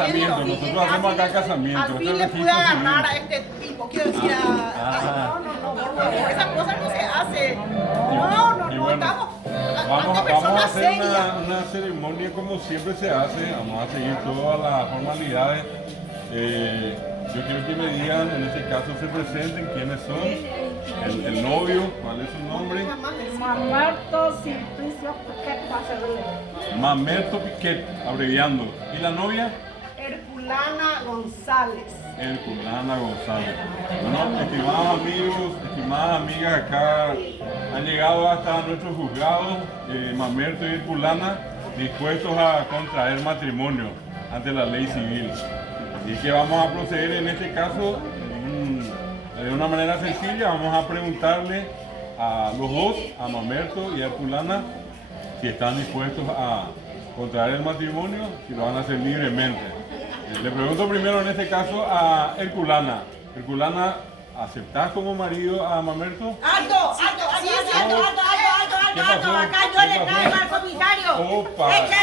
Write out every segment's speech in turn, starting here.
casamiento, nosotros hacemos acá casamiento. Al fin le pude agarrar a este tipo, quiero decir, esas cosas no se hacen. No, estamos. Vamos a hacer una ceremonia como siempre se hace, vamos a seguir todas las formalidades. Yo quiero que me digan, en este caso se presenten, quiénes son, el novio, cuál es su nombre. Mamerto Simplicio Piquet Pacerrilla. Mamerto Piquet, abreviando. ¿Y la novia? Herculana González. Herculana González. Bueno, estimados amigos, estimadas amigas, acá han llegado hasta nuestros juzgados, Mamerto y Herculana, dispuestos a contraer matrimonio ante la ley civil. Así que vamos a proceder en este caso de una manera sencilla. Vamos a preguntarle a los dos, a Mamerto y a Herculana, si están dispuestos a contraer el matrimonio, si lo van a hacer libremente. Le pregunto primero en este caso a Herculana. Herculana, ¿aceptás como marido a Mamerto? ¡Alto! ¿Qué pasó? Acá yo le traigo al comisario. Opa. Este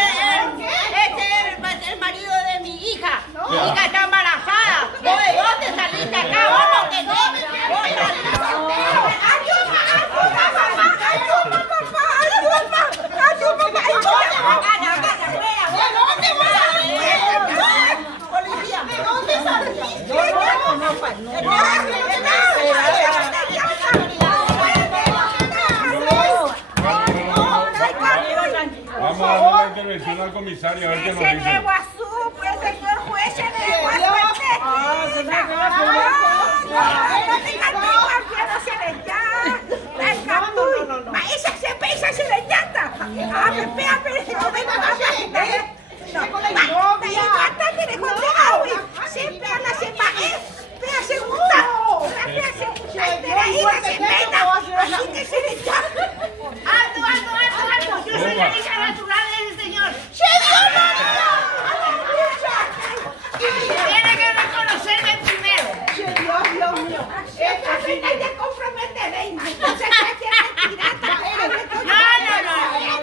es el marido de mi hija. Mi hija está embarazada. ¿Vos de dónde saliste acá? ¿Vos no tenés? ¿Vos saliste? ¡Ayuda, policía! ¿De dónde saliste? Vamos a darle la intervención al comisario a ver qué nos dice. Señor juez, se yo soy la hija natural del señor. Tiene que reconocerme primero. Dios mío. Esta cita ya compromete Reina. Entonces, ¿qué pirata?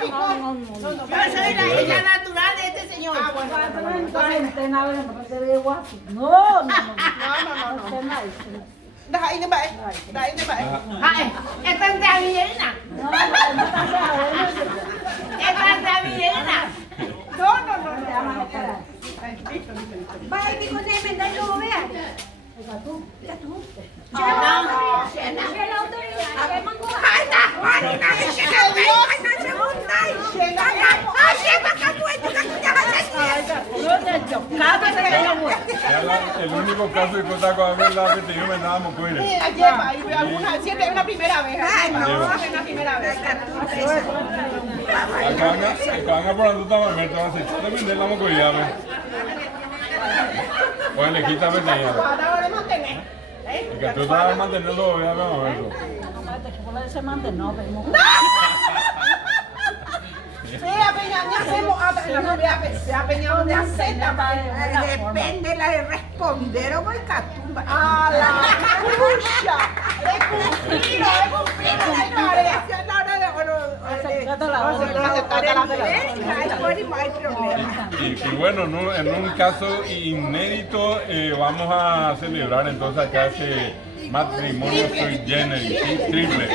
No. Yo soy la hija natural de este señor. Đây nữa bạn. Esta es de Avilena. Esta es de Avilena. No. Vaya, dijo, me da yo vea. El único caso de contar con la que te dio me dábamos con él. Siempre es una primera vez. Es una primera vez. Acá van a por la tuta Mamerto, van a decir, depende la mocollada. Oye, le quita venía. Y que tú vas a mantenerlo, vea, Mamerto. Depende de la de responder o voy catumba. ¡A la pucha! ¡He cumplido! Y bueno, en un caso inédito vamos a celebrar entonces acá ese matrimonio sui generis, ¿sí? Triple,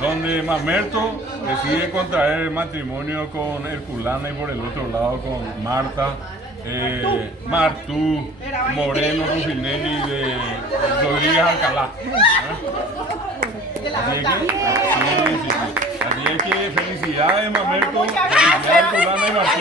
donde Mamerto decide contraer el matrimonio con Herculana y por el otro lado con Marta, Martú, Moreno, Rufinelli de Rodríguez Alcalá. Así es que felicidades Mamerto, felicidades Herculana y Martú.